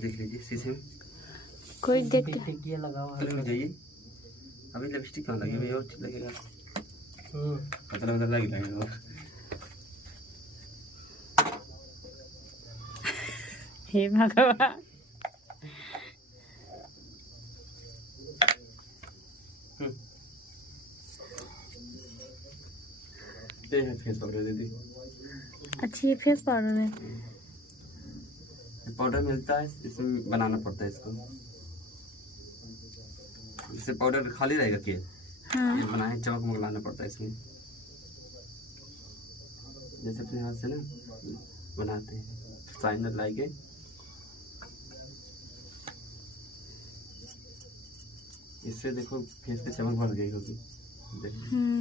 देख लीजिए शीशे में कोई देख के टिकिया लगा हुआ लग जाइए। अभी लिपस्टिक कहाँ लगी भाई, और ठीक लगेगा। पता लगेगा और हे भगवान। फेस पाउडर दे दी। अच्छी फेस पाउडर है। पाउडर मिलता है, इसमें बनाना पड़ता है इसको। इससे पाउडर खाली रहेगा क्या? हाँ। ये बनाए चमक मक लाना पड़ता है इसमें। जैसे अपने हाथ से ना बनाते हैं, शाइनर लाएंगे। इससे देखो फेस पे चमक बढ़ गई होगी। देखो